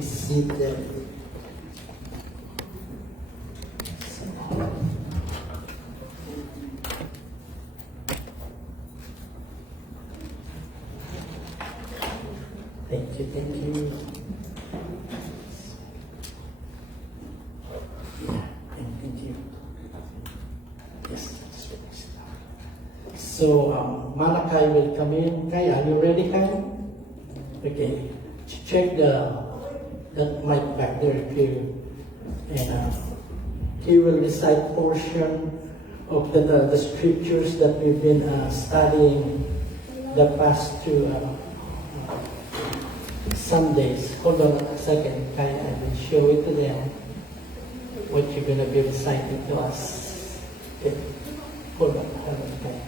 be seated. Thank you, thank you. Thank you. Yes, that's what. So, Malachi will come in. Kai, are you ready, Kai? Okay. Check that mic back there too. And he will recite portion of the scriptures that we've been studying the past two Sundays. Hold on a second, Kai. I will show it to them what you're going to be reciting to us. Okay. Hold on, Kai.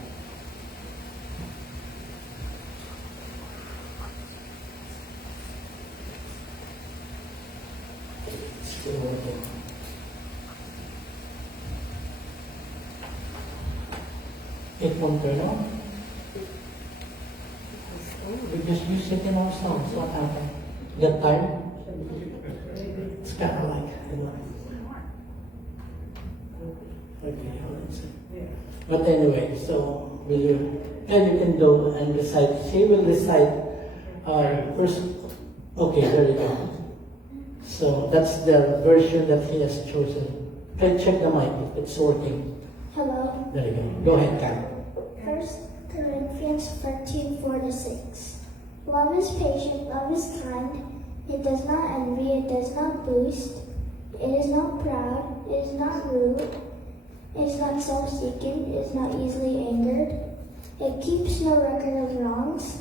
It won't turn on. We just use it in our songs. What happened? Get tired? It's kind of like, okay, let's see. But anyway, so will you, and you can go and recite. She will recite first. Okay, there you go. So that's the version that he has chosen. Can check the mic if it's working. Hello. There you go. Go ahead, Karen. 1 Corinthians 13:4-6. Love is patient, love is kind. It does not envy, it does not boast. It is not proud, it is not rude. It is not self-seeking, it is not easily angered. It keeps no record of wrongs.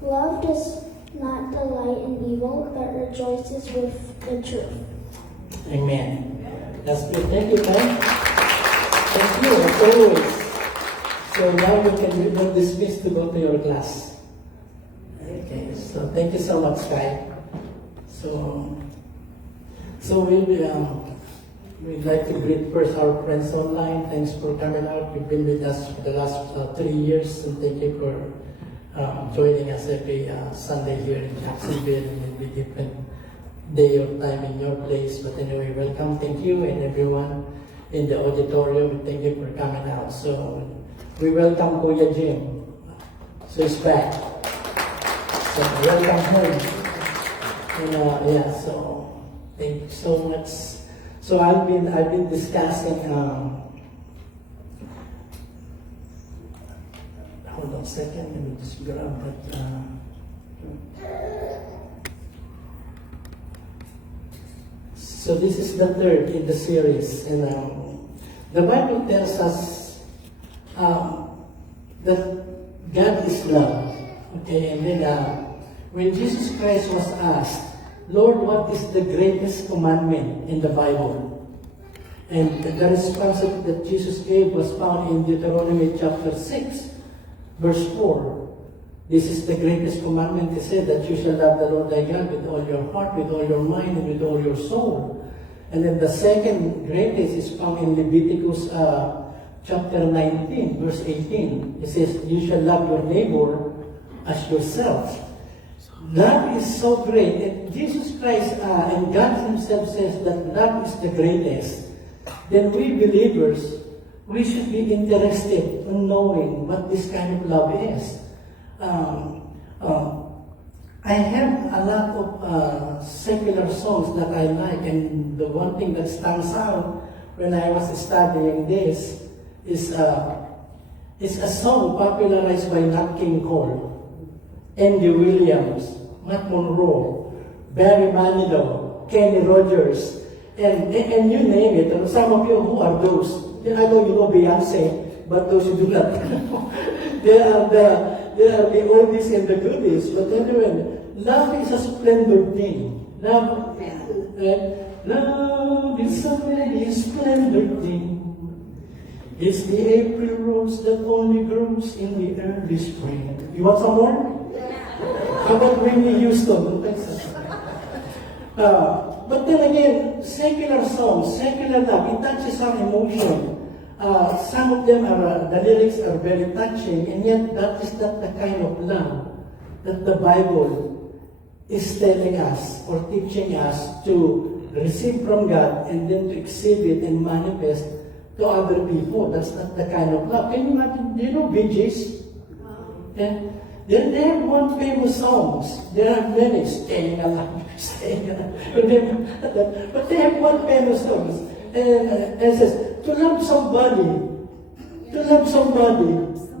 Love does not delight in evil, but rejoices with the truth. Amen. That's good. Thank you, Karen. Thank you, as always. So now you can be dismissed to go to your class. Okay, so thank you so much, Kai. So we'd like to greet first our friends online. Thanks for coming out. You've been with us for the last 3 years, and thank you for joining us every Sunday here in Jacksonville, and every different day or time in your place. But anyway, welcome. Thank you, and everyone in the auditorium. Thank you for coming out. So we welcome Kuya Jim. So he's back. So welcome home. And so thank you so much. So I've been discussing. Hold on a second. Let me just grab that. So this is the third in the series, and the Bible tells us that God is love. Okay, and then when Jesus Christ was asked, Lord, what is the greatest commandment in the Bible? And the response that Jesus gave was found in Deuteronomy chapter 6, verse 4. This is the greatest commandment. He said that you shall love the Lord thy God with all your heart, with all your mind, and with all your soul. And then the second greatest is found in Leviticus chapter 19, verse 18. It says, you shall love your neighbor as yourself. Love is so great. And Jesus Christ and God himself says that love is the greatest. Then we believers, we should be interested in knowing what this kind of love is. I have a lot of secular songs that I like, and the one thing that stands out when I was studying this is a song popularized by Nat King Cole, Andy Williams, Matt Monroe, Barry Manilow, Kenny Rogers, and you name it. And some of you, who are those? I know you know Beyonce, but those who do not know, they are the oldies and the goodies. But anyway, love is a splendid thing. Love is a very splendid thing. It's the April rose that only grows in the early spring. You want some more? How about Whitney Houston? But then again, secular songs, secular love, it touches our emotion. Some of them the lyrics are very touching, and yet that is not the kind of love that the Bible is telling us or teaching us to receive from God and then to exhibit and manifest to other people. That's not the kind of love. Can you imagine? Do you know BGs? And then they have one famous songs. There are many, Staying Alive, Staying Alive. But they have one famous song. And it says, to love somebody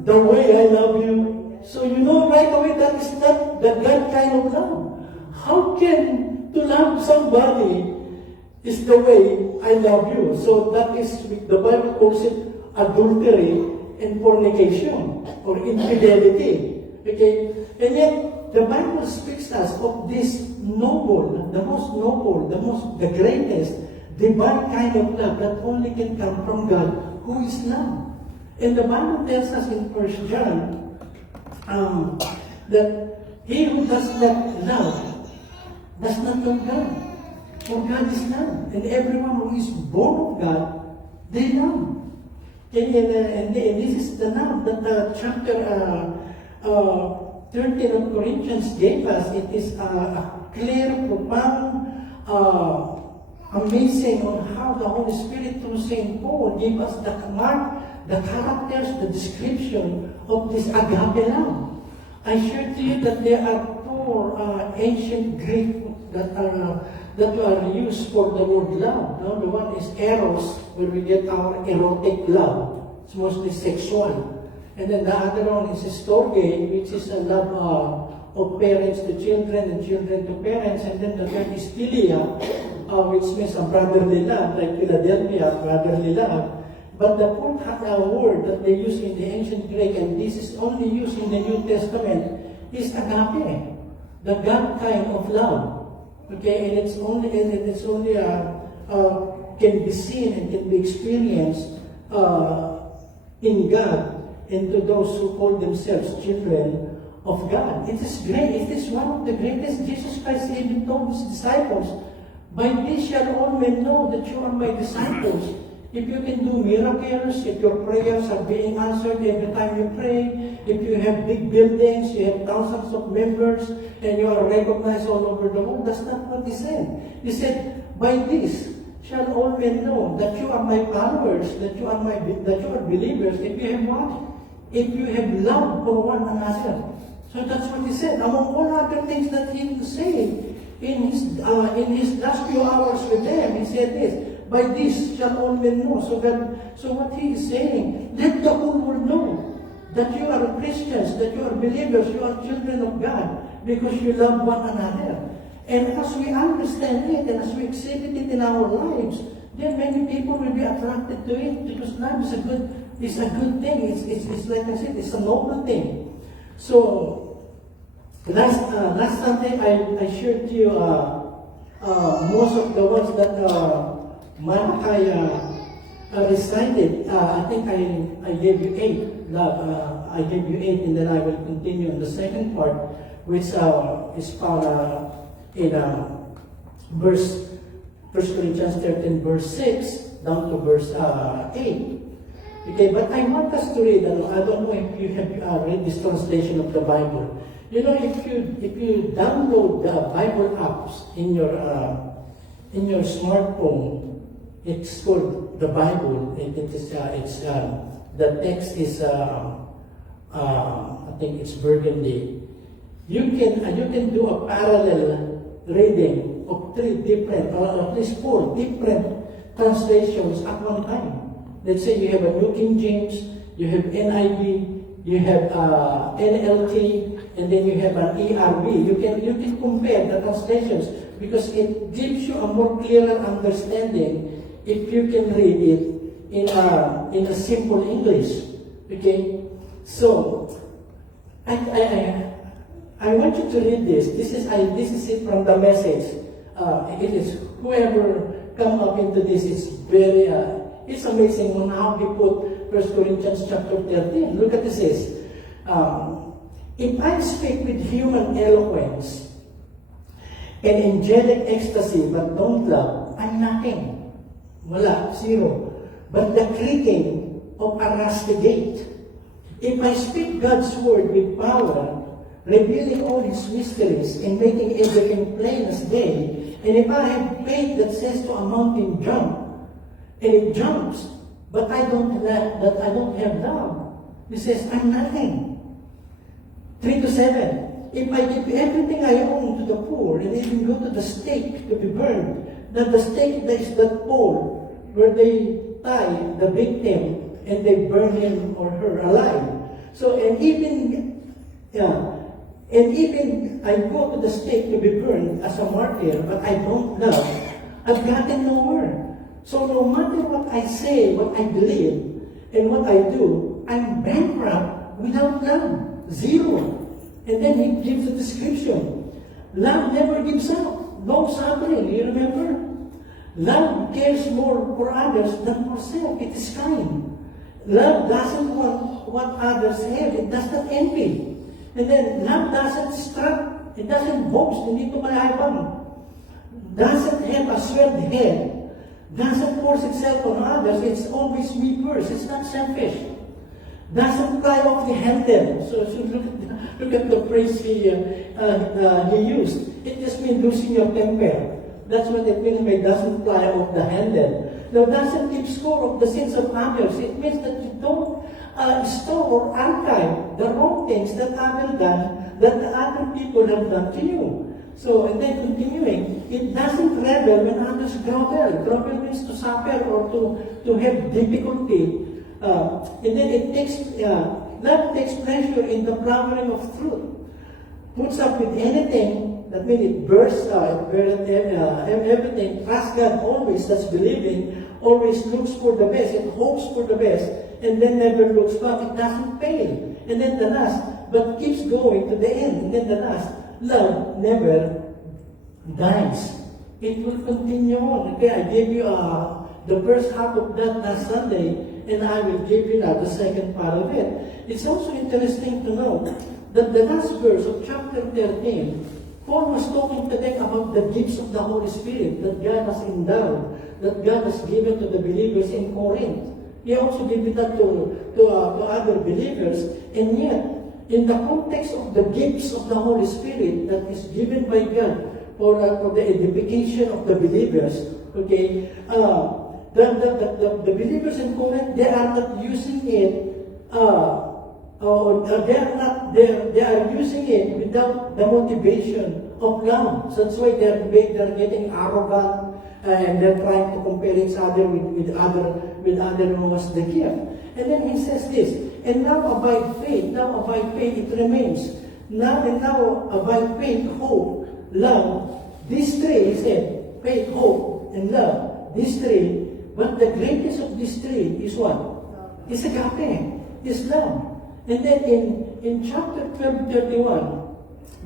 the way I love you. So you know right away that is not the God kind of love. How can to love somebody is the way I love you? So that is, the Bible calls it adultery and fornication or infidelity. Okay? And yet, the Bible speaks us of this noble, the greatest, divine kind of love that only can come from God, who is love. And the Bible tells us in 1 John that he who does not love does not know God. For God is love. And everyone who is born of God, they love. And this is the love that chapter 13 of Corinthians gave us. It is a clear, profound, amazing on how the Holy Spirit through St. Paul gave us the mark, the characters, the description of this agape love. I shared to you that there are four ancient Greek that are used for the word love. No? The one is eros, where we get our erotic love. It's mostly sexual. And then the other one is storge, which is a love of parents to children and children to parents. And then the third is philia, which means a brotherly love, like Philadelphia, brotherly love. But the fourth word that they use in the ancient Greek, and this is only used in the New Testament, is agape, the God kind of love. Okay, and it's only can be seen and can be experienced in God and to those who call themselves children of God. It is great. It is one of the greatest. Jesus Christ even told his disciples, "By this shall all men know that you are my disciples, if you can do miracles, if your prayers are being answered every time you pray, if you have big buildings, you have thousands of members, and you are recognized all over the world." That's not what he said. He said, "By this shall all men know that you are my followers, that you are believers, if you have what? If you have love for one another." So that's what he said. Among all other things that he was saying in his last few hours with them, he said this: "By this shall all men know." So what he is saying, let the whole world know that you are Christians, that you are believers, you are children of God, because you love one another. And as we understand it and as we exhibit it in our lives, then many people will be attracted to it, because love is a good thing. It's like I said, it's a noble thing. So last Sunday I shared to you most of the ones that Malachi recited. I think I gave you 8. I gave you 8, and then I will continue in the second part, which is found in verse 1 Corinthians 13, verse 6 down to verse 8. Okay, but I want us to read. I don't know if you have read this translation of the Bible. You know, if you download the Bible apps in your smartphone, it's called the Bible. The text is I think it's burgundy. You can do a parallel reading of 3 different, or at least 4 different translations at one time. Let's say you have a New King James, you have NIV, you have NLT, and then you have an ERV. You can compare the translations, because it gives you a more clearer understanding if you can read it in a simple English. Okay, so I want you to read this. This is it from the Message. It is whoever come up into this is very. It's amazing on how he put 1 Corinthians chapter 13. Look at this. If I speak with human eloquence and angelic ecstasy but don't love, I'm nothing. Wala, zero. But the creaking of a rusty gate. If I speak God's word with power revealing all His mysteries and making everything plain as day. And if I have faith that says to a mountain, jump, and it jumps, but I don't have love, He says, I'm nothing. 3-7. If I give everything I own to the poor and even go to the stake to be burned, that the stake that is that pole where they tie the victim and they burn him or her alive. So and even I go to the stake to be burned as a martyr, but I don't love, I've gotten nowhere. So no matter what I say, what I believe, and what I do, I'm bankrupt without love. Zero. And then he gives a description. Love never gives up. No suffering. You remember? Love cares more for others than for self. It is kind. Love doesn't want what others have. It does not envy. And then love doesn't strut. It doesn't boast. Hindi ito malayabang. Doesn't have a swelled head. Doesn't force itself on others. It's always me first. It's not selfish. Doesn't fly off the handle. So look at the phrase he used. It just means losing your temper. That's what it means by doesn't fly off the handle. Now, doesn't keep score of the sins of others. It means that you don't store or archive the wrong things that the other people have done to you. So, and then continuing, it doesn't rebel when others grovel. Grovel means to suffer or to have difficulty. And then it takes, love takes pleasure in the flowering of truth. Puts up with anything, that means it bursts out, everything. Trust God always, that's believing, always looks for the best, it hopes for the best, and then never looks back, it doesn't fail. And then the last, but keeps going to the end. And then the last, love never dies. It will continue on. Okay, I gave you the first half of that last Sunday, and I will give you now the second part of it. It's also interesting to know that the last verse of chapter 13, Paul was talking to them about the gifts of the Holy Spirit that God has endowed, that God has given to the believers in Corinth. He also gave that to other believers, and yet, in the context of the gifts of the Holy Spirit that is given by God for the edification of the believers, okay, the believers in Corinth, they are not using it, they are using it without the motivation of love. So that's why they're getting arrogant, and they're trying to compare each other with other who has the gift. And then he says this, and now abide faith, it remains. Now abide faith, hope, love. These three, he said, faith, hope, and love. These three. But the greatest of these three is what? Is agape, is love. And then in chapter 12:31,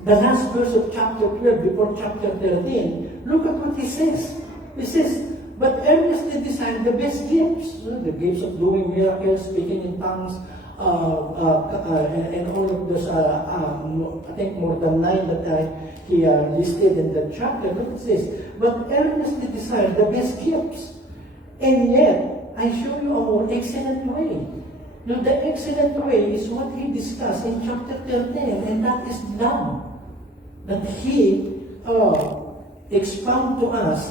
the last verse of chapter 12 before chapter 13, look at what he says. He says, but earnestly desire the best gifts, the gifts of doing miracles, speaking in tongues, and all of those, I think more than 9 that he listed in the chapter. Look at this. But earnestly desire the best gifts. And yet, I show you a more excellent way. Now, the excellent way is what he discussed in chapter 13, and that is love. That he expound to us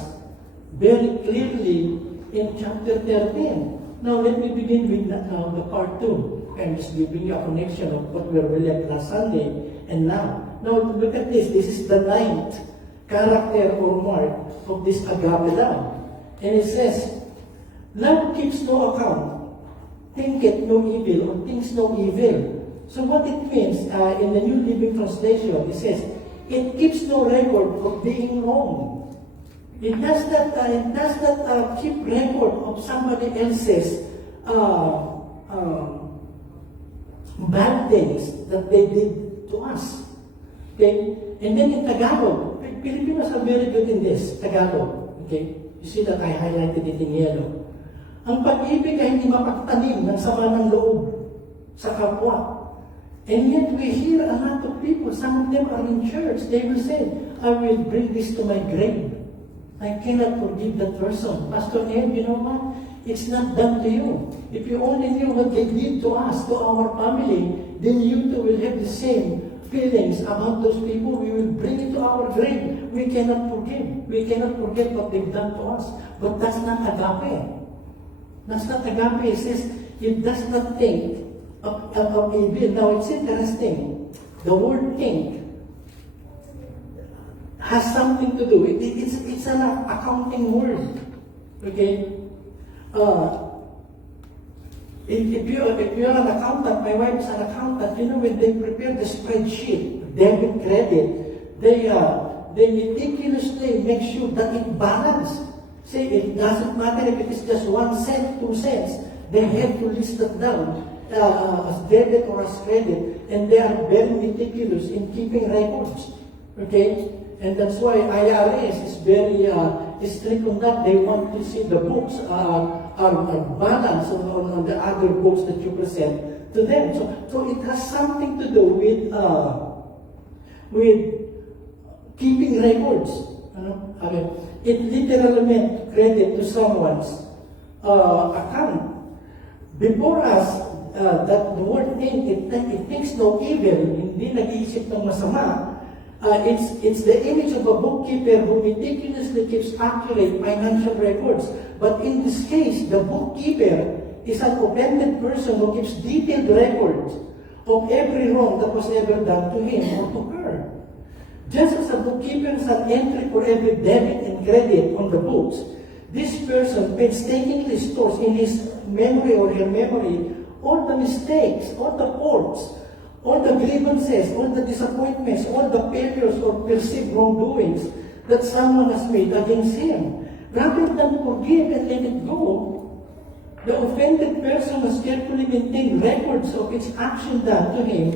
very clearly in chapter 13. Now, let me begin with the part 2. I'm just giving you a connection of what we were at last Sunday and now. Now, look at this. This is the 9th character or mark of this agape love. And it says, love keeps no account, thinketh no evil, or thinks no evil. So what it means, in the New Living Translation, it says, it keeps no record of being wrong. It does not keep record of somebody else's bad things that they did to us. Okay? And then in Tagalog, Filipinos are very good in this, Tagalog. Okay? You see that I highlighted it in yellow. Ang pag-ibig ay hindi mapagtanim ng sama ng loob sa kapwa. And yet we hear a lot of people, some of them are in church, they will say, I will bring this to my grave. I cannot forgive that person. Pastor Ed, you know what? It's not done to you. If you only knew what they did to us, to our family, then you too will have the same feelings about those people, we will bring it to our grave. We cannot forgive. We cannot forget what they've done to us. But that's not agape. That's not agape. It says it does not think of evil. Now it's interesting. The word think has something to do. It's an accounting word. Okay? If you're an accountant, my wife is an accountant, you know, when they prepare the spreadsheet, debit, credit, they meticulously make sure that it balances. Say, it doesn't matter if it is just 1 cent, 2 cents, they have to list it down as debit or as credit, and they are very meticulous in keeping records. Okay? And that's why IRS is very strict on that. They want to see the books are balanced on the other books that you present to them. So it has something to do with keeping records. Okay. It literally meant credit to someone's account. Before us, that the word think, it thinks no evil, hindi nag-iisip ng masama. It's the image of a bookkeeper who meticulously keeps accurate financial records. But in this case, the bookkeeper is an offended person who keeps detailed records of every wrong that was ever done to him or to her. Just as a bookkeeper has an entry for every debit and credit on the books, this person painstakingly stores in his memory or her memory all the mistakes, all the faults, all the grievances, all the disappointments, all the failures or perceived wrongdoings that someone has made against him. Rather than forgive and let it go, the offended person has carefully maintained records of its action done to him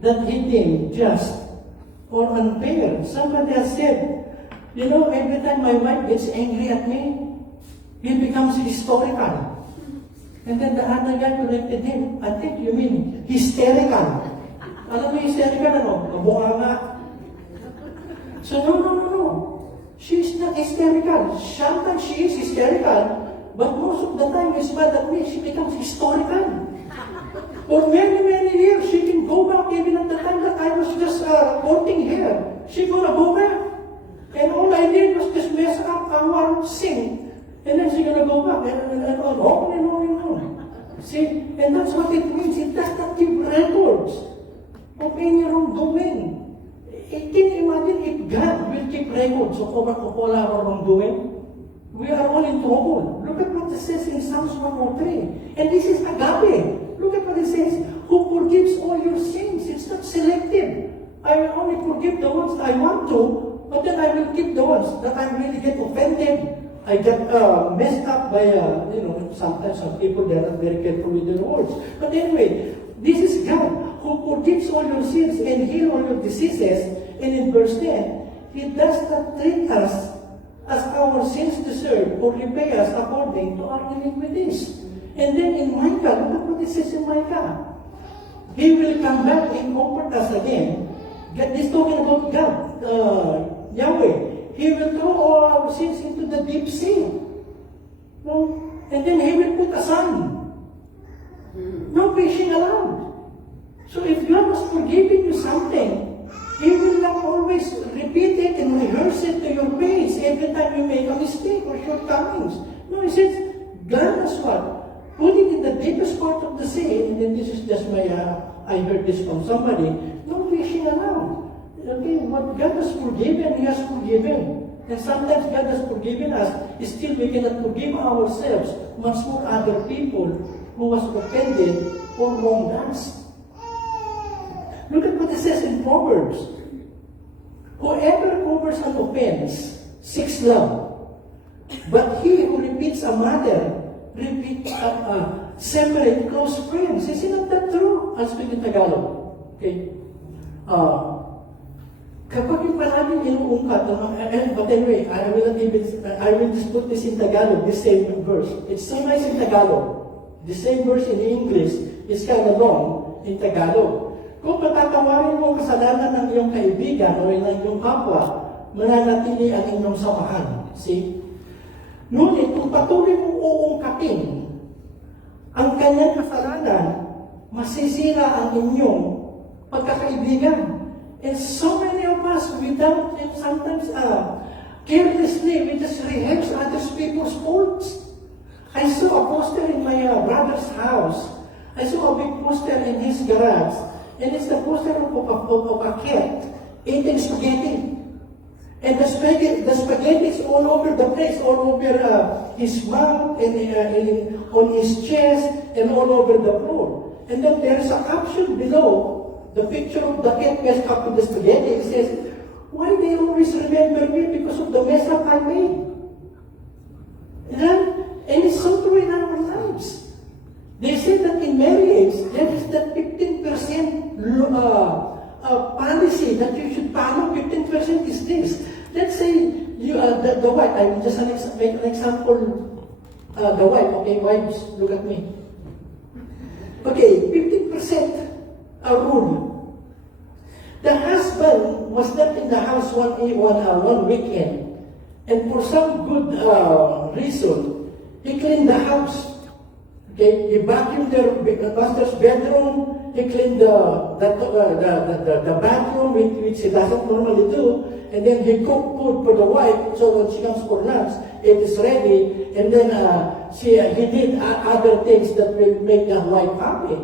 that he deemed just or unfair. Somebody has said, you know, every time my wife gets angry at me, it becomes historical. And then the other guy corrected him. I think you mean hysterical. Alam mo hysterical ano? Mabunganga. So no. She is not hysterical. Sometimes she is hysterical, but most of the time is mad at me. She becomes historical. For many years, she can go back even at the time that I was just courting her. She gonna go back. And all I did was just mess up our sin. And then she gonna go back and on and on. See? And that's what it means. It does not keep records of any wrongdoing. Can you imagine if God will keep records of all our wrongdoing? We are all in trouble. Look at what it says in Psalms 103. And this is agape. Look at what it says. Who forgives all your sins? It's not selective. I will only forgive the ones I want to, but then I will keep the ones that I really get offended. I get messed up by, sometimes some people, they are not very careful with their words. But anyway, this is God who forgives all your sins and heal all your diseases. And in verse 10, He does not treat us as our sins deserve or repay us according to our iniquities. And then in Micah, look at what it says in Micah. He will come back and comfort us again. God is talking about God, Yahweh. He will throw all our sins into the deep sea. No? And then He will put a sun. No fishing allowed. So if God was forgiving you something, He will not always repeat it and rehearse it to your face every time you make a mistake or shortcomings. No, He says, God has what? Put it in the deepest part of the sea, and then this is just my, I heard this from somebody, no fishing allowed. Okay, what God has forgiven, He has forgiven. And sometimes God has forgiven us, still we cannot forgive ourselves, much more other people who was offended or wronged us. Look at what it says in Proverbs. Whoever covers an offense seeks love, but he who repeats a matter separate close friends. Isn't that true? I'll speak in Tagalog. Okay. Kapag yung palaging inuungkat, but anyway, I will just put this in Tagalog, this same verse. It's so nice in Tagalog. The same verse in English is kind of long in Tagalog. Kung patatawarin mo ang kasalanan ng iyong kaibigan o ng iyong kapwa, mananatili ang inyong samahan. See? Ngunit kung patuloy mong uungkatin ang kanyang kasalanan, masisira ang inyong pagkakaibigan. And so many of us, without and sometimes carelessly, we just rehearse other people's faults. I saw a poster in my brother's house. I saw a big poster in his garage. And it's the poster of a cat eating spaghetti. And the spaghetti is all over the place, all over his mouth, and on his chest, and all over the floor. And then there's a caption below, the picture of the cat messed up with the spaghetti. It says, "Why they always remember me? Because of the mess up I made." And it's so true in our lives. They say that in marriage, there is that 15% policy that you should follow. 15% is this. Let's say you the wife. I will just make an example. The wife. Okay, wives, look at me. Okay, 15% rule. The husband was not in the house one weekend, and for some good reason, he cleaned the house. Okay, he vacuumed the master's bedroom. He cleaned the bathroom, which he doesn't normally do, and then he cooked food for the wife. So when she comes for lunch, it is ready, and then he did other things that will make the wife happy.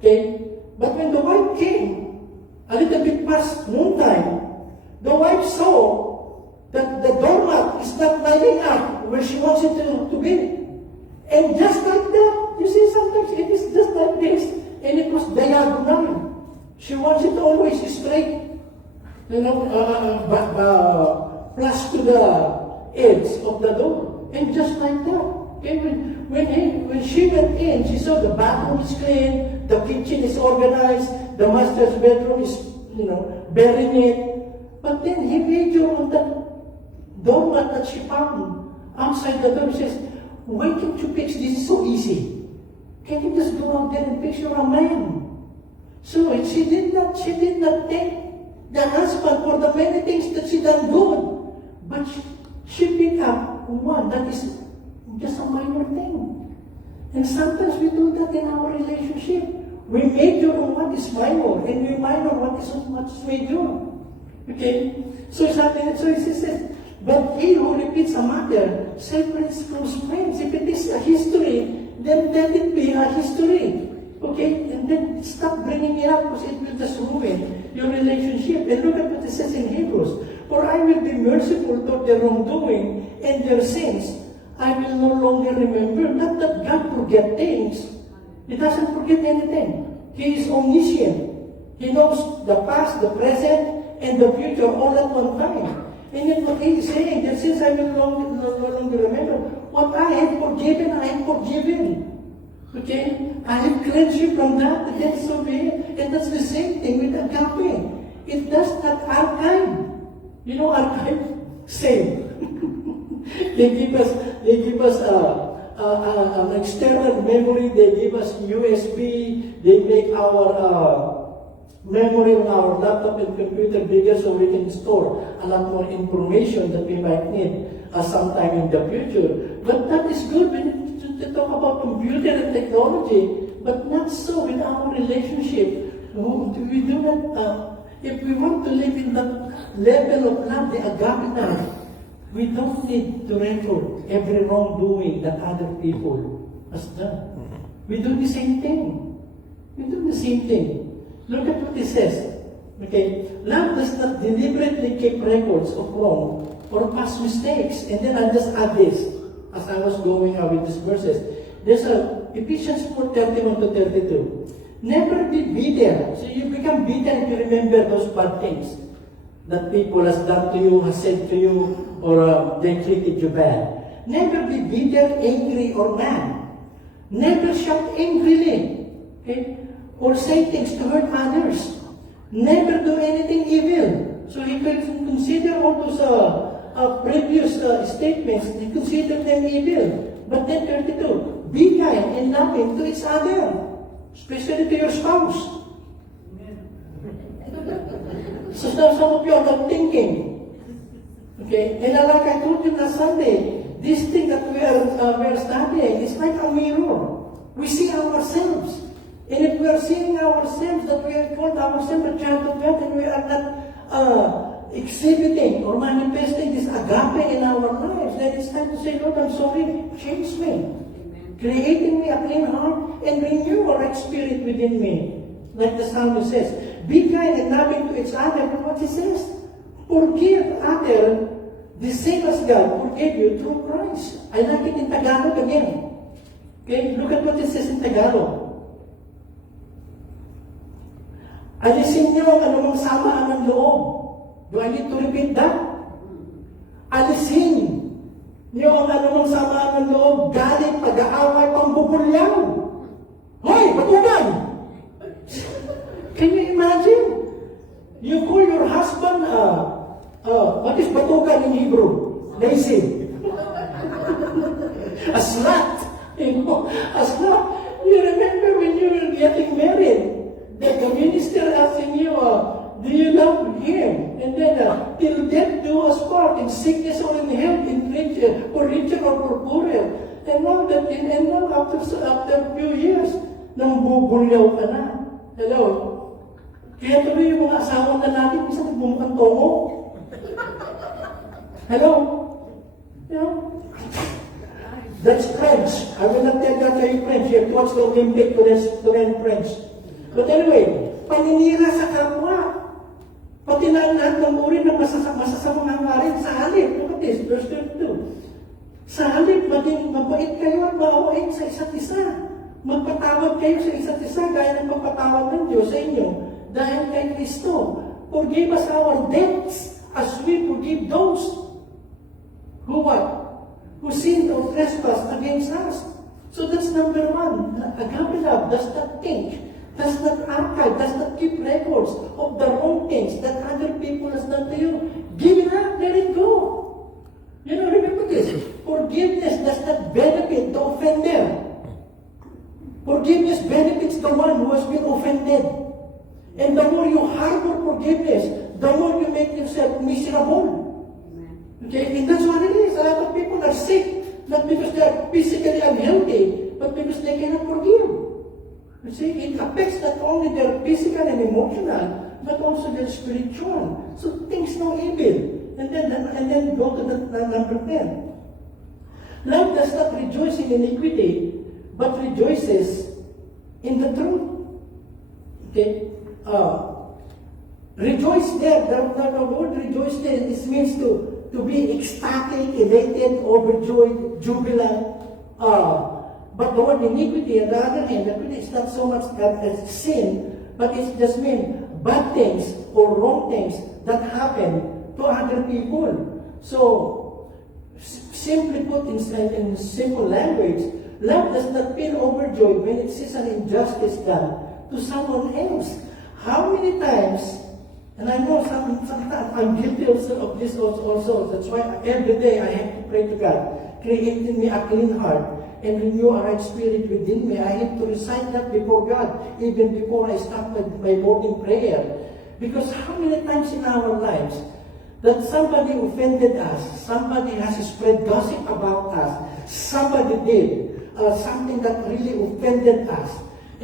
Okay, but when the wife came, a little bit past noontime, the wife saw that the doormat is not lining up where she wants it to be. And just like that, you see, sometimes it is just like this, and it was diagonal. She wants it always straight, plus to the edge of the door. And just like that, okay, when she went in, she saw the bathroom is clean, the kitchen is organized, the master's bedroom is, very neat. But then he measured on that doormat that she found outside the door. She says, "Why can't you fix this? Is so easy. Can't you just go out there and fix your man?" So she did not thank the husband for the many things that she done good, but she picked up one that is just a minor thing. And sometimes we do that in our relationship. We major on what is minor, and we minor what is major. Okay? So he says, "But he who repeats a matter separates close friends." If it is a history, then let it be a history. Okay? And then stop bringing it up because it will just ruin your relationship. And look at what it says in Hebrews. "For I will be merciful toward their wrongdoing and their sins. I will no longer remember." Not that God forget things. He doesn't forget anything. He is omniscient. He knows the past, the present, and the future all at one time. And yet what he is saying, that since I will no longer remember, what I have forgiven, I have forgiven. Okay? I have cleansed you from that, and then so be it. And that's the same thing with agape. It does not archive. Archive? Same. They give us an external memory. They give us USB. They make our memory on our laptop and computer bigger so we can store a lot more information that we might need sometime in the future. But that is good. We need to talk about computer and technology, but not so with our relationship. We do not, if we want to live in that level of love, the agape love, we don't need to record every wrongdoing that other people has done. We do the same thing. Look at what it says. Okay, love does not deliberately keep records of wrong or past mistakes. And then I'll just add this as I was going with these verses. There's Ephesians 4:31 to 32. Never be bitter. So you become bitter if you remember those bad things that people has done to you, has said to you, or they treated you bad. Never be bitter, angry, or mad. Never shout angrily. Okay? Or say things to hurt others. Never do anything evil. So you can consider all those previous statements, you consider them evil. But then 32, be kind and loving to each other, especially to your spouse. So now some of you are not thinking. Okay? And like I told you last Sunday, this thing that we are studying is like a mirror. We see ourselves. And if we are seeing ourselves that we are called ourselves a child of God and we are not exhibiting or manifesting this agape in our lives, then it's time to say, Lord, I'm sorry, change me. Create in me a clean heart and renew a right spirit within me. Like the psalmist says, be kind and loving to each other. But what he says, forgive other the same as God forgave you through Christ. I like it in Tagalog again. Okay, look at what it says in Tagalog. Alisin niyo ang anumang samaan ng loob. Do I need to repeat that? Alisin niyo ang anumang samaan ng loob, galing, pag-aaway, pambubulyaw. Hoy, batugan! Can you imagine? You call your husband, what is batugan in Hebrew? Lazy. A slut. You know, a slut. You remember when you were getting married, that the minister asking you, do you love him? And then, till death do us part, in sickness or in health, in richer or for poorer. And now after a few years, nambubulyaw ka na. Hello? Kaya tuloy yung mga asawang lalaki, minsan nagbumukhang tongo. Hello? You know? That's French. I will not tell that kayo French. You have to watch the Olympic to learn French. But anyway, paninira sa kapwa. Pati na lahat ng uri ng masasamang hangarin sa halip. Look at this, verse 32. Sa halip, maging mabait kayo at maawain sa isa't isa. Magpatawad kayo sa isa't isa gaya ng pagpatawad ng Diyos sa inyo. Dahil kay Kristo, forgive us our debts as we forgive those who what? Who sin or trespass against us. So that's number one. Agape love does not think, does not archive, does not keep records of the wrong things that other people has done to you. Give it up, let it go. You know, remember this. Forgiveness does not benefit the offender. Forgiveness benefits the one who has been offended. And the more you harbor forgiveness, the more you make yourself miserable. Okay, and that's what it is. A lot of people are sick, not because they are physically unhealthy, but because they cannot forgive. You see, it affects not only their physical and emotional, but also their spiritual. So things no evil. And then go to the number 10. Love does not rejoice in iniquity, but rejoices in the truth. Okay? Rejoice there, the word rejoice there, this means to be ecstatic, elated, overjoyed, jubilant. But the word iniquity, on the other hand, it's not so much as sin, but it just means bad things or wrong things that happen to other people. So, simply put in simple language, love does not feel overjoyed when it sees an injustice done to someone else. How many times, and I know sometimes I'm guilty also of this also, that's why every day I have to pray to God, create in me a clean heart and renew a right spirit within me. I have to recite that before God, even before I start my morning prayer. Because how many times in our lives that somebody offended us, somebody has spread gossip about us, somebody did something that really offended us,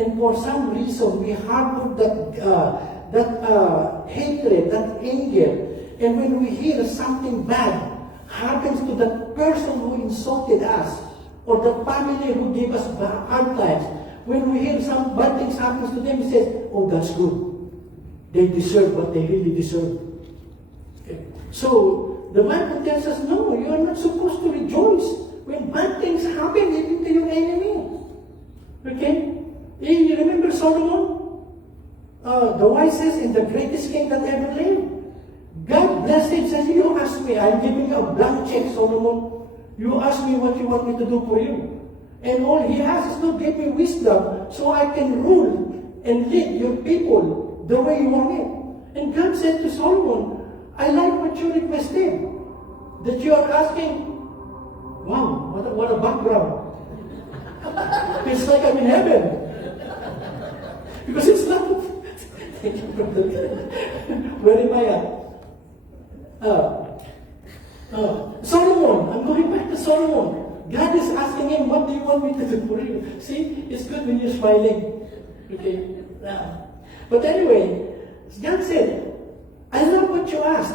and for some reason we harbor that hatred, that anger, and when we hear something bad happens to that person who insulted us, or the family who gave us hard times, when we hear some bad things happens to them, we say, oh, that's good. They deserve what they really deserve. Okay. So, the Bible tells us, no, you are not supposed to rejoice when bad things happen even to your enemy. Okay? You remember Solomon? The wisest and the greatest king that ever lived. God blessed him, says, you ask me, I'm giving you a blank check, Solomon. You ask me what you want me to do for you. And all he asks is to give me wisdom so I can rule and lead your people the way you want it. And God said to Solomon, I like what you requested. That you are asking, wow, what a background. It's like I'm in heaven. Because it's not. Thank you, brother. Where am I at? Solomon. I'm going back to Solomon. God is asking him, what do you want me to do for you? See, it's good when you're smiling. Okay? But anyway, God said, I love what you asked.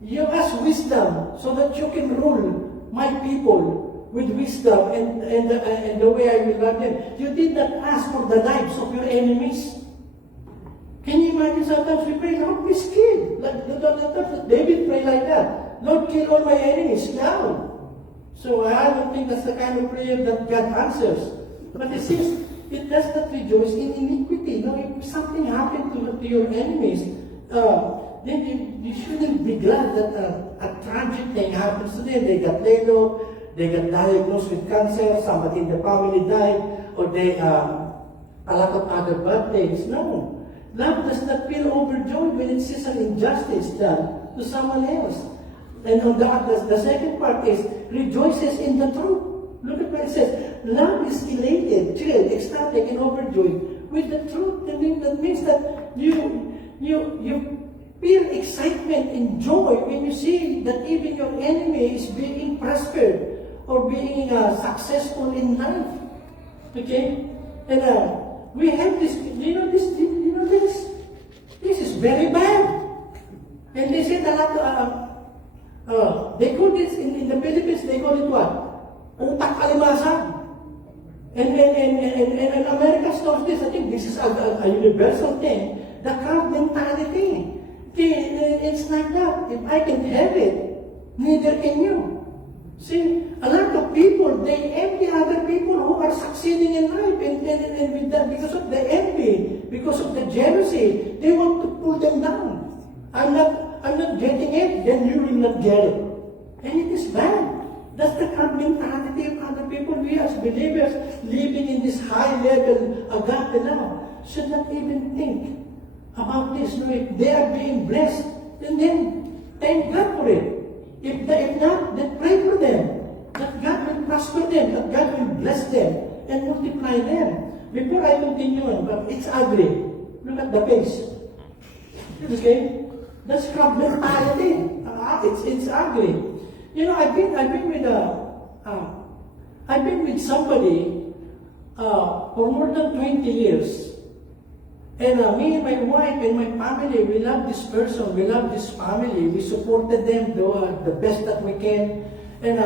You asked wisdom so that you can rule my people with wisdom and the way I will love them. You did not ask for the lives of your enemies. Can you imagine sometimes we pray, Lord, please kill. David prayed like that. Lord, kill all my enemies now. So I don't think that's the kind of prayer that God answers. But it says, it does not rejoice in iniquity. No, if something happened to your enemies, then you shouldn't be glad that a tragic thing happens to them. They got laid off, they got diagnosed with cancer, somebody in the family died, or they a lot of other bad things. No. Love does not feel overjoyed when it sees an injustice done to someone else. And on the second part is rejoices in the truth. Look at what it says. Love is elated, thrilled, ecstatic, and overjoyed with the truth. That means that you feel excitement and joy when you see that even your enemy is being prospered or being successful in life. Okay? And we have this, this is very bad. And they said a lot, they call this, in the Philippines, they call it what? Utak kalimasan. And America stores this. I think this is a universal thing. The crowd mentality. It's like that. If I can have it, neither can you. See, a lot of people, they envy other people who are succeeding in life. And with that, because of the envy, because of the jealousy, they want to pull them down. I'm not getting it, then you will not get it. And it is bad. That's the kind of mentality of other people. We as believers living in this high level agape love should not even think about this. No, if they are being blessed, then thank God for it. If not, then pray for them. That God will prosper them, that God will bless them and multiply them. Before I continue on, but it's ugly. Look at the face. Okay? That's crowd mentality. It's ugly. You know, I've been with somebody for more than 20 years. And me and my wife and my family, we love this person, we love this family. We supported them the best that we can. And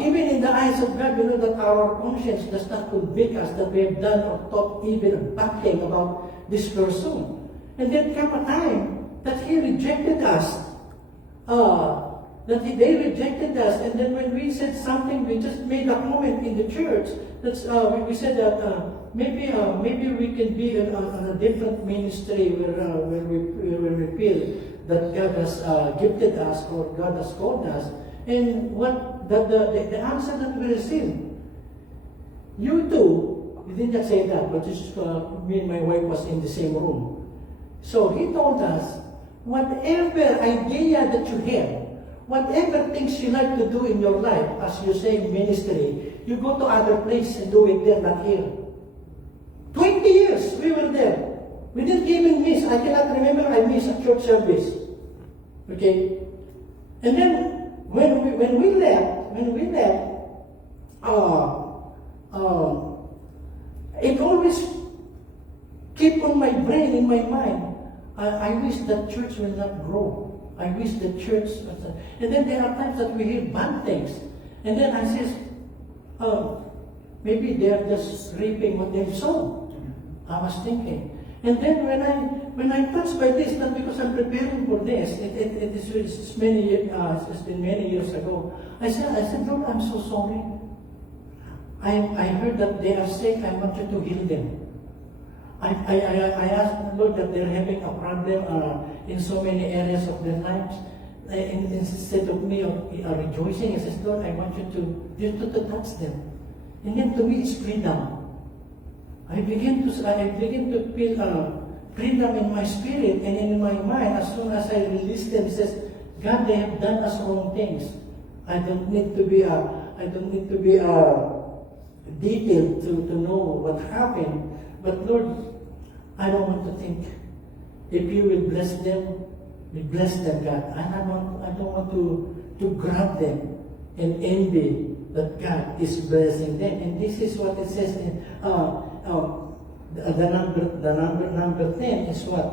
even in the eyes of God, we know that our conscience does not convict us that we have done or thought even a bad thing about this person. And then came a time that he rejected us. They rejected us, and then when we said something, we just made a comment in the church. That's we said that maybe we can be on a different ministry where we feel that God has gifted us or God has called us. And what the answer that we received, you too. We didn't just say that, but just me and my wife was in the same room. So he told us, whatever idea that you have, whatever things you like to do in your life, as you say in ministry, you go to other places and do it there, not here. 20 years we were there. We didn't even miss. I cannot remember I missed a church service. Okay? And then when we left, it always keep on my brain, in my mind. I wish that church will not grow. I wish the church was... And then there are times that we hear bad things. And then I says, maybe they are just reaping what they've sown. I was thinking. And then when I touched by this, not because I'm preparing for this, it's been many years ago. I said, Lord, I'm so sorry. I heard that they are sick. I want you to heal them. I asked the Lord that they're having a problem in so many areas of their lives. Instead of me rejoicing, I said, Lord, I want you to touch them. And then to me, it's freedom. I begin to feel freedom in my spirit and in my mind. As soon as I release them, it says, God, they have done us wrong things. I don't need to be detailed to know what happened. But Lord, I don't want to think. If you will bless them, we bless them, God. And I don't want to grab them and envy that God is blessing them. And this is what it says in number 10 is what?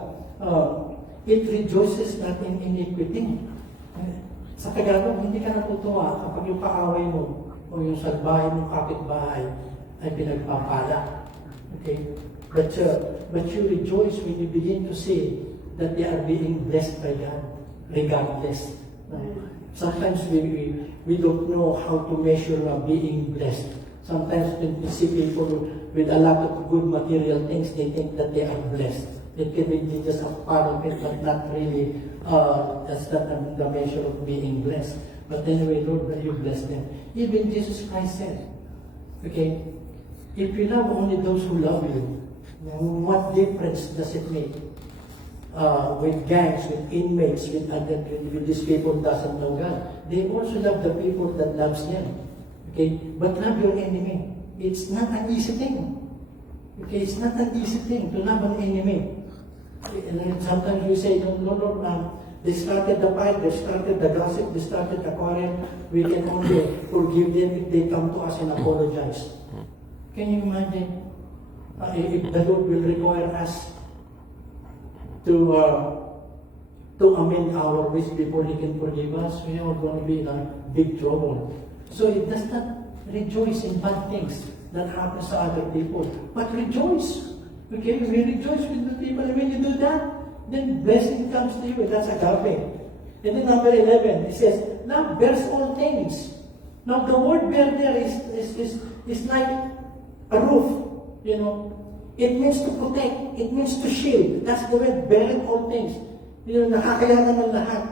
It rejoices not in iniquity. Sa Tagalog, hindi ka natutuwa kapag yung kaaway mo o yung salbahe mo kapitbahay ay pinagpapala. Okay? But you rejoice when you begin to see that they are being blessed by God, regardless. Sometimes we don't know how to measure being blessed. Sometimes when we see people with a lot of good material things, they think that they are blessed. It can be just a part of it, but not really. That's not the measure of being blessed. But anyway, Lord, you bless them. Even Jesus Christ said, okay, if you love only those who love you, what difference does it make? With gangs, with inmates, with these people who doesn't know God. They also love the people that loves them. Okay? But love your enemy. It's not an easy thing. Okay? It's not an easy thing to love an enemy. And then sometimes we say, no, they started the fight, they started the gossip, they started the quarrel. We can only forgive them if they come to us and apologize. Can you imagine if the Lord will require us to amend our ways before He can forgive us? We are going to be in a big trouble. So it does not rejoice in bad things that happen to other people, but rejoice. Okay, we rejoice with the people, and when you do that, then blessing comes to you. That's agape. And then number 11, it says, "Love bears all things." Now the word "bear" there is like a roof. You know, it means to protect. It means to shield. That's the word "bearing all things." You know, nakakayanan ng lahat.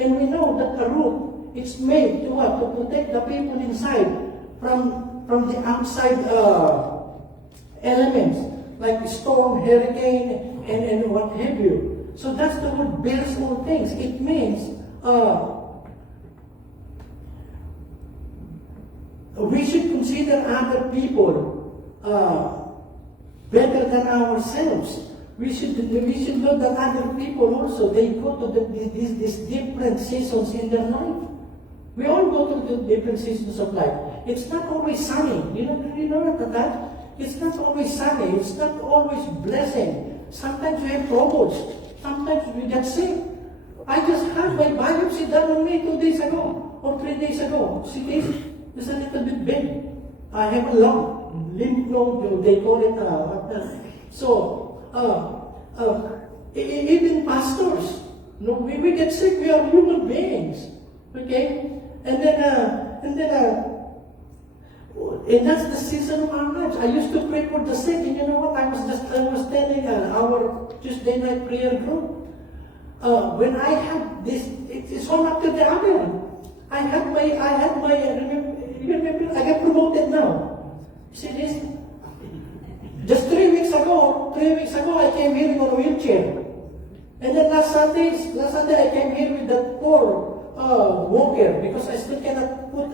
And we know that a roof, it's made to what? To protect the people inside from the outside elements, like storm, hurricane, and what have you. So that's the word "bears all things." It means we should consider other people better than ourselves. We should know that other people also, they go to these different seasons in their life. We all go through the different seasons of life. It's not always sunny. You know that? It's not always sunny. It's not always blessing. Sometimes we have troubles. Sometimes we get sick. I just had my biopsy done on me 2 days ago or 3 days ago. See this? It's a little bit big. I have a lump, lymph node. They call it So even pastors, we get sick. We are human beings. Okay, and that's the season of our lives. I used to pray for the sick, and you know what? I was telling our Tuesday night prayer group. When I had this, it's one after the other. I remember, I got promoted now. See this? Just 3 weeks ago, I came here in a wheelchair. And then last Sunday I came here with that poor walker because I still cannot put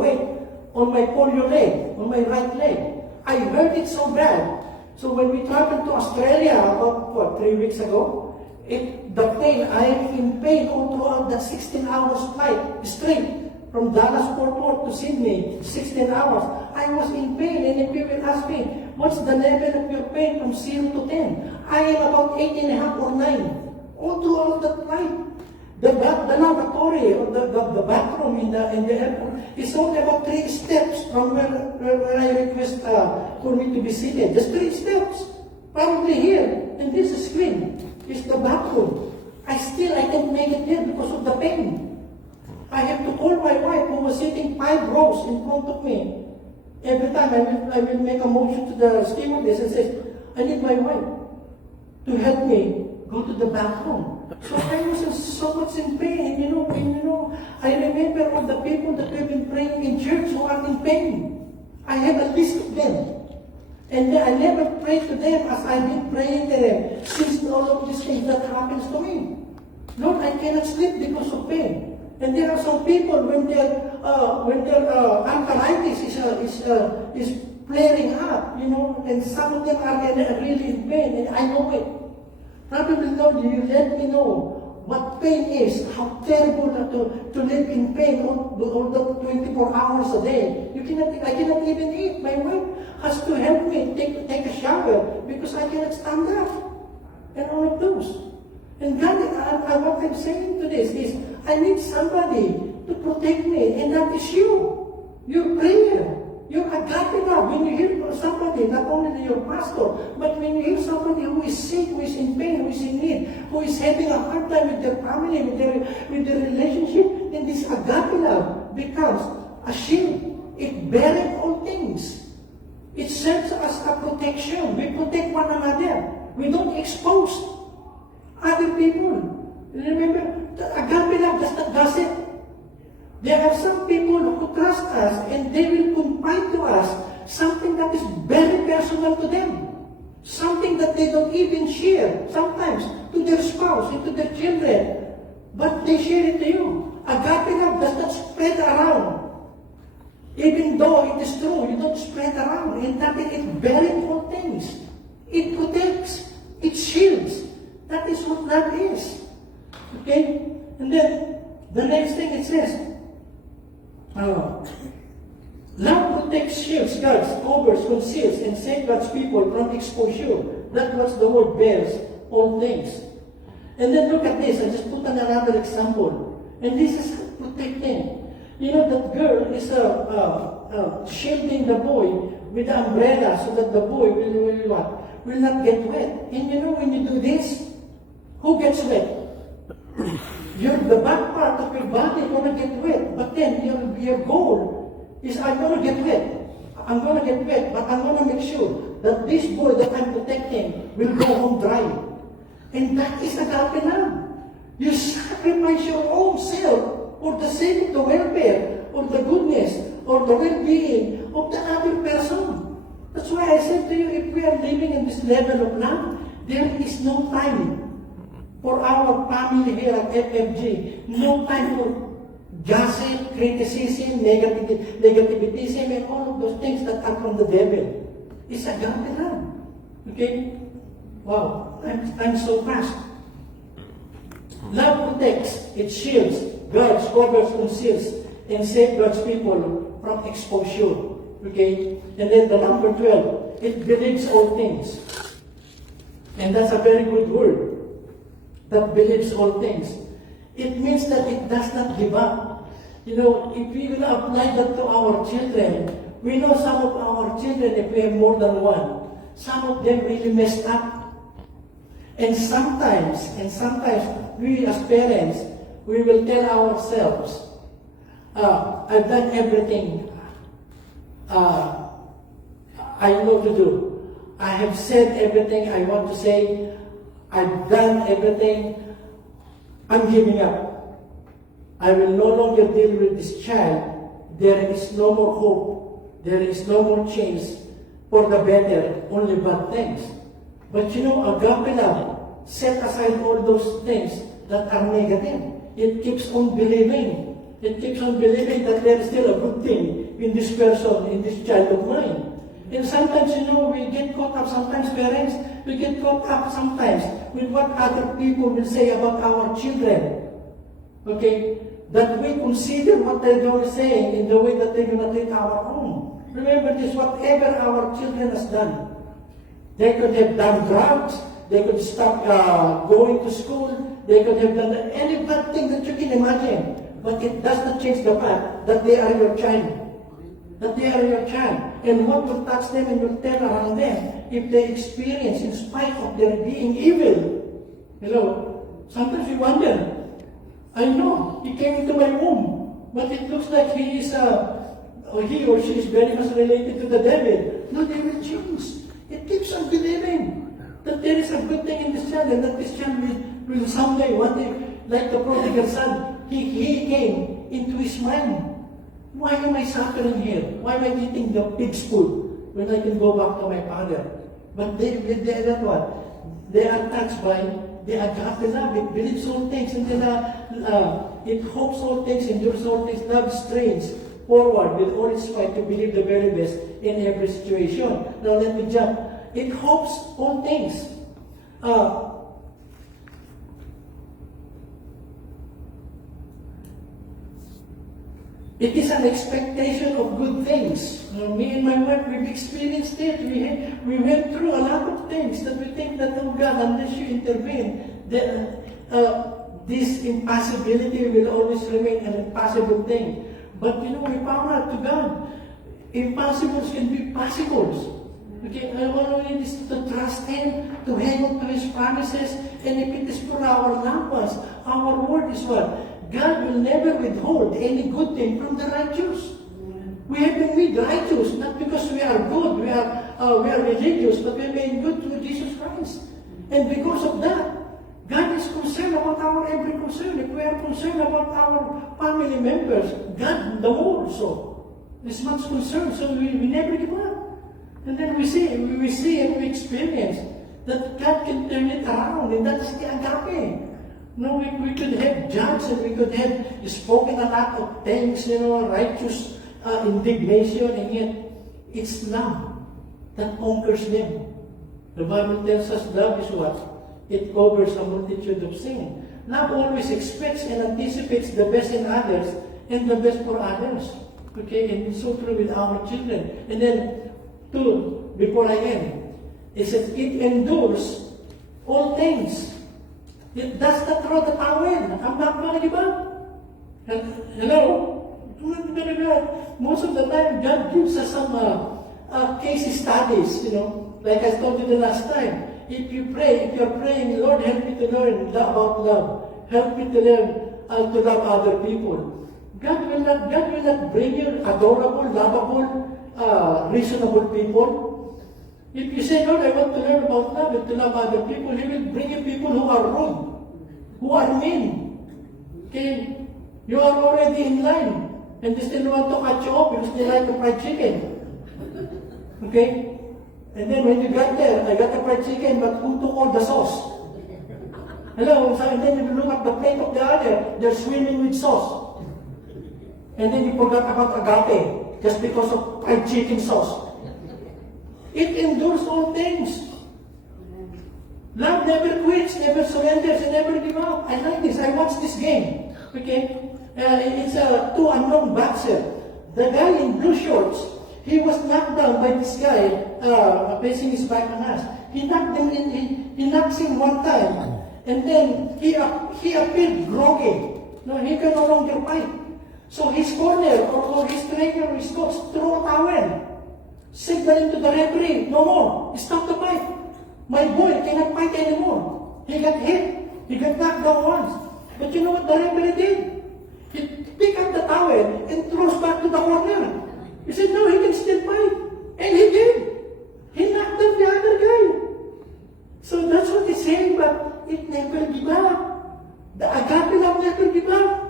weight on my polio leg, on my right leg. I hurt it so bad. So when we traveled to Australia about 3 weeks ago, I am in pain all throughout that 16 hours flight straight from Dallas Fort Worth to Sydney, 16 hours. I was in pain, and if you will ask me, what's the level of your pain from 0 to 10? I am about 8.5 or 9 all throughout that flight. The lavatory or the bathroom in the airport is only about 3 steps from where I request for me to be seated. Just 3 steps. Probably here, in this screen, is the bathroom. I can't make it there because of the pain. I have to call my wife who was sitting 5 rows in front of me. Every time I will make a motion to the stewardess and say, I need my wife to help me go to the bathroom. So I was so much in pain. I remember all the people that have been praying in church who are in pain. I have a list of them. And I never prayed to them as I've been praying to them since all of these things that happens to me. Lord, I cannot sleep because of pain. And there are some people when their arthritis is flaring up, and some of them are really in pain, and I know it. Probably, Lord, you let me know what pain is, how terrible to live in pain all the 24 hours a day. I cannot even eat. My wife has to help me take a shower because I cannot stand up. And all of those. And God, what I'm saying to this is, I need somebody to protect me, and that is you. Your prayer. Your agape love. When you hear somebody, not only your pastor, but when you hear somebody who is sick, who is in pain, who is in need, who is having a hard time with their family, with their relationship, then this agape love becomes a shield. It beareth all things. It serves as a protection. We protect one another. We don't expose other people. Remember, the agape love does not gossip. There are some people who trust us and they will confide to us something that is very personal to them. Something that they don't even share sometimes to their spouse and to their children. But they share it to you. Agape love does not spread around. Even though it is true, you don't spread around. And that it bears all things. It protects. It shields. That is what love is. Okay? And then, the next thing it says, love protects, shields, guards, covers, conceals, and safeguards people from exposure. That's what the word bears, all things. And then look at this. I just put another example. And this is protecting. You know, that girl is shielding the boy with the umbrella so that the boy will not get wet. And you know, when you do this, who gets wet? The back part of your body is going to get wet. But then your goal is, I'm going to get wet. I'm going to get wet, but I'm going to make sure that this boy that I'm protecting will go home dry. And that is agape love. You sacrifice your own self for the sake of the welfare, or the goodness, or the well-being of the other person. That's why I said to you, if we are living in this level of love, there is no time for our family here at FFG. No time for gossip, criticism, negativism, and all of those things that come from the devil. It's agape love. Okay? Wow, I'm so fast. Love protects, it shields, guards, covers, conceals, and safeguards people from exposure. Okay? And then the number 12, it believes all things. And that's a very good word. That believes all things. It means that it does not give up. You know, if we will apply that to our children, we know some of our children, if we have more than one, some of them really messed up. And sometimes we as parents, we will tell ourselves, I've done everything I know to do. I have said everything I want to say. I've done everything. I'm giving up. I will no longer deal with this child. There is no more hope. There is no more chance for the better, only bad things. But you know, agape love set aside all those things that are negative. It keeps on believing. It keeps on believing that there is still a good thing in this person, in this child of mine. And sometimes, you know, we get caught up, sometimes parents, we get caught up sometimes with what other people will say about our children. Okay? That we consider what they're going to say in the way that they're going to treat our own. Remember this, whatever our children has done. They could have done drugs, they could stop going to school, they could have done any bad thing that you can imagine. But it does not change the fact that they are your child. That they are your child. And what will touch them and will tell around them if they experience, in spite of their being evil. You know, sometimes we wonder, I know, he came into my womb, but it looks like he is, or he or she is very much related to the devil. No, they will change. It keeps on believing that there is a good thing in this child, and that this child will someday, one day, like the prodigal son, he came into his mind. Why am I suffering here? Why am I eating the pig's food when I can go back to my father? But they are what? They are touched by the agape love. It believes all things, and then it hopes all things, endures all things. Love strains forward with all its might to believe the very best in every situation. Now let me jump. It hopes all things. It is an expectation of good things. Me and my wife, we've experienced it. We went through a lot of things that we think that, oh God, unless you intervene, this impossibility will always remain an impossible thing. But we found out to God, impossibles can be possibles. Okay, all we need is to trust Him, to hang on to His promises, and if it is for our loved ones, our word is what? God will never withhold any good thing from the righteous. We have been made righteous, not because we are good, we are religious, but we are made good through Jesus Christ. And because of that, God is concerned about our every concern. If we are concerned about our family members, God the more so is much concerned, so we never give up. And then we see and we experience that God can turn it around, and that is the agape. We could have judged and we could have spoken a lot of things, righteous indignation, and yet it's love that conquers them. The Bible tells us love is what? It covers a multitude of sin. Love always expects and anticipates the best in others and the best for others. Okay, and it's so true with our children. And then, two, before I end, it says it endures all things. It does not throw the towel. I'm not going to give up. Hello? I'm not going to give up. Most of the time, God gives us some case studies, Like I told you the last time. If you're praying, Lord, help me to learn about love. Help me to learn to love other people. God will not bring you adorable, lovable, reasonable people. If you say, Lord, I want to learn about love and to love other people, He will bring you people who are rude, who are mean. Okay? You are already in line, and they still want to cut you off because they like the fried chicken. Okay? And then when you got there, I got the fried chicken, but who took all the sauce? Hello? And then if you look at the plate of the other, they're swimming with sauce. And then you forgot about agape, just because of fried chicken sauce. It endures all things. Love never quits, never surrenders, and never give up. I like this. I watched this game. Okay? It's two unknown boxer. The guy in blue shorts, he was knocked down by this guy facing his back on us. He knocked him in, he knocks him one time, and then he appeared groggy. No, he can no longer fight. So his corner or his trainer or his coach threw a towel, signaling to the referee, no more, stop the fight. My boy cannot fight anymore. He got hit. He got knocked down once. But you know what the referee did? He picked up the towel and throws back to the corner. He said, no, he can still fight. And he did. He knocked out the other guy. So that's what he's saying, but it never give up. The agape love never give up.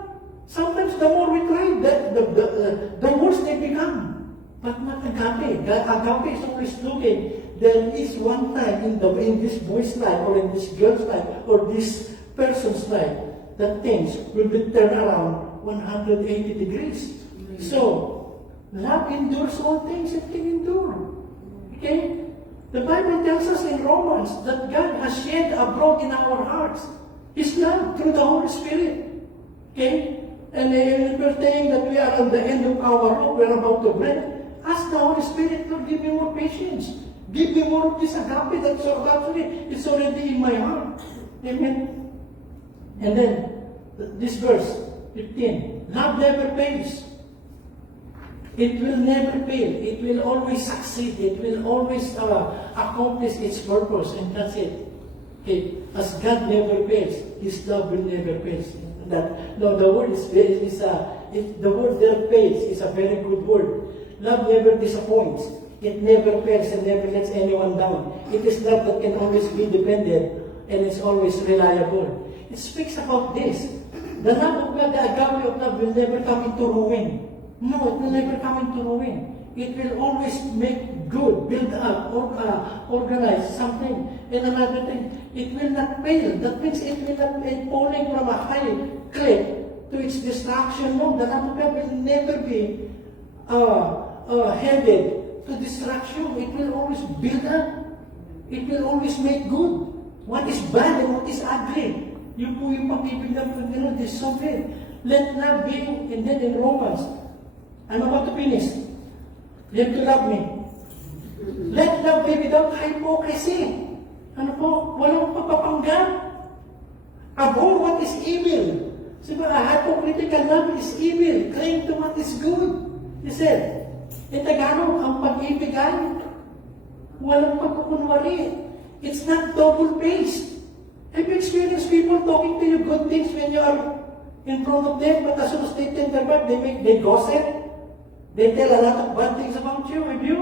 Sometimes the more we try, the worse they become. But not agape. Agape is always looking. There is one time in this boy's life, or in this girl's life, or this person's life, that things will be turned around 180 degrees. So, love endures all things it can endure. Okay? The Bible tells us in Romans that God has shed abroad in our hearts His love through the Holy Spirit. Okay? And if we're saying that we are on the end of our rope, we're about to break, ask the Holy Spirit to give me more patience. Give me more of this agape that's it's already in my heart. Amen? And then, this verse, 15. Love never fails. It will never fail. It will always succeed. It will always accomplish its purpose. And that's it. Okay. As God never fails, His love will never fail. The word the word there fails is a very good word. Love never disappoints. It never fails and never lets anyone down. It is love that can always be dependent and it's always reliable. It speaks about this. The love of God, the agape of love will never come into ruin. No, it will never come into ruin. It will always make good, build up, organize something. And another thing, it will not fail. That means it will not be falling from a high cliff to its destruction. No, the love of God will never be headed to destruction. It will always build up. It will always make good. What is bad and what is ugly. Yung pag-ibig ng Panginoon is so great. Let love be, and then in Romans, I'm about to finish. You have to love me. Let love be without hypocrisy. Ano po? Walang papapanggap. Abhor what is evil. Siguro, a hypocritical love is evil. Cling to what is good. He said, in Tagalog, ang pag-ibig ay walang pagkukunwari. It's not double-faced. Have you experienced people talking to you good things when you are in front of them, but as soon as they tend their back, they gossip. They tell a lot of bad things about you. Have you?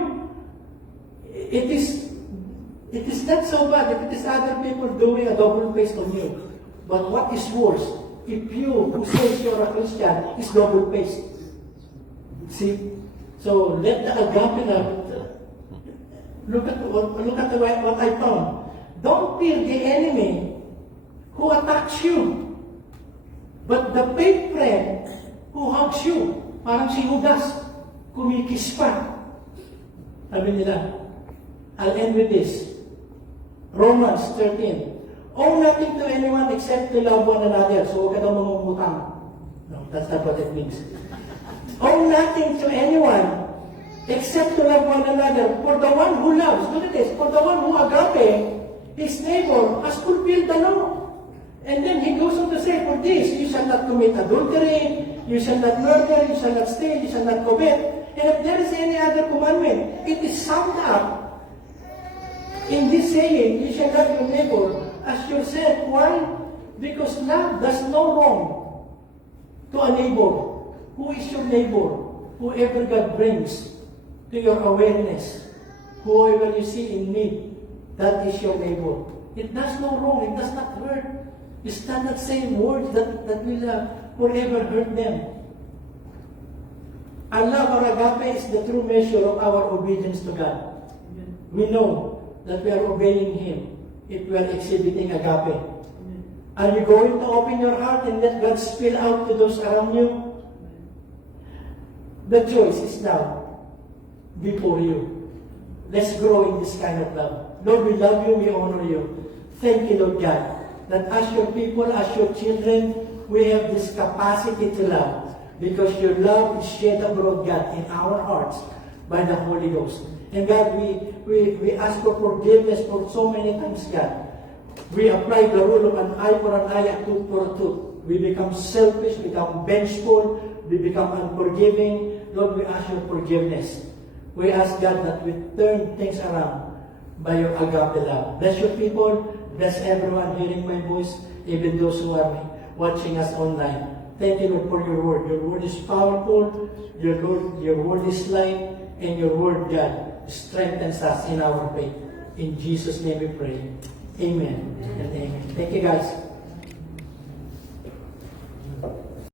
It is not so bad if it is other people doing a double face on you. But what is worse, if you who says you're a Christian is double faced. See? So let the agape love. Look at what I found. Don't fear the enemy who attacks you, but the fake friend who hugs you. Parang si Judas, kumikis pa. Sabi nila, I'll end with this. Romans 13. Owe nothing to anyone except to love one another. So huwag ka daw mangungutang. No, that's not what it means. Owe nothing to anyone except to love one another. For the one who loves, look at this, for the one who agape his neighbor has fulfilled the law. And then he goes on to say, for this, you shall not commit adultery, you shall not murder, you shall not steal, you shall not covet. And if there is any other commandment, it is summed up in this saying, you shall love your neighbor as yourself. Why? Because love does no wrong to a neighbor. Who is your neighbor? Whoever God brings to your awareness, whoever you see in need, that is your neighbor. It does no wrong, it does not hurt. It's not that same words that will forever hurt them. Our love, our agape, is the true measure of our obedience to God. We know that we are obeying Him if we are exhibiting agape. Are you going to open your heart and let God spill out to those around you? The choice is now before you. Let's grow in this kind of love. Lord, we love you, we honor you. Thank you, Lord God, that as your people, as your children, we have this capacity to love because your love is shed abroad, God, in our hearts by the Holy Ghost. And God, we ask for forgiveness for so many times, God. We apply the rule of an eye for an eye, a tooth for a tooth. We become selfish, we become vengeful, we become unforgiving. Lord, we ask your forgiveness. We ask, God, that we turn things around by your agape love. Bless your people. Bless everyone hearing my voice, even those who are watching us online. Thank you, Lord, for your word. Your word is powerful. Your word is light. And your word, God, strengthens us in our faith. In Jesus' name we pray. Amen and amen. Thank you, guys.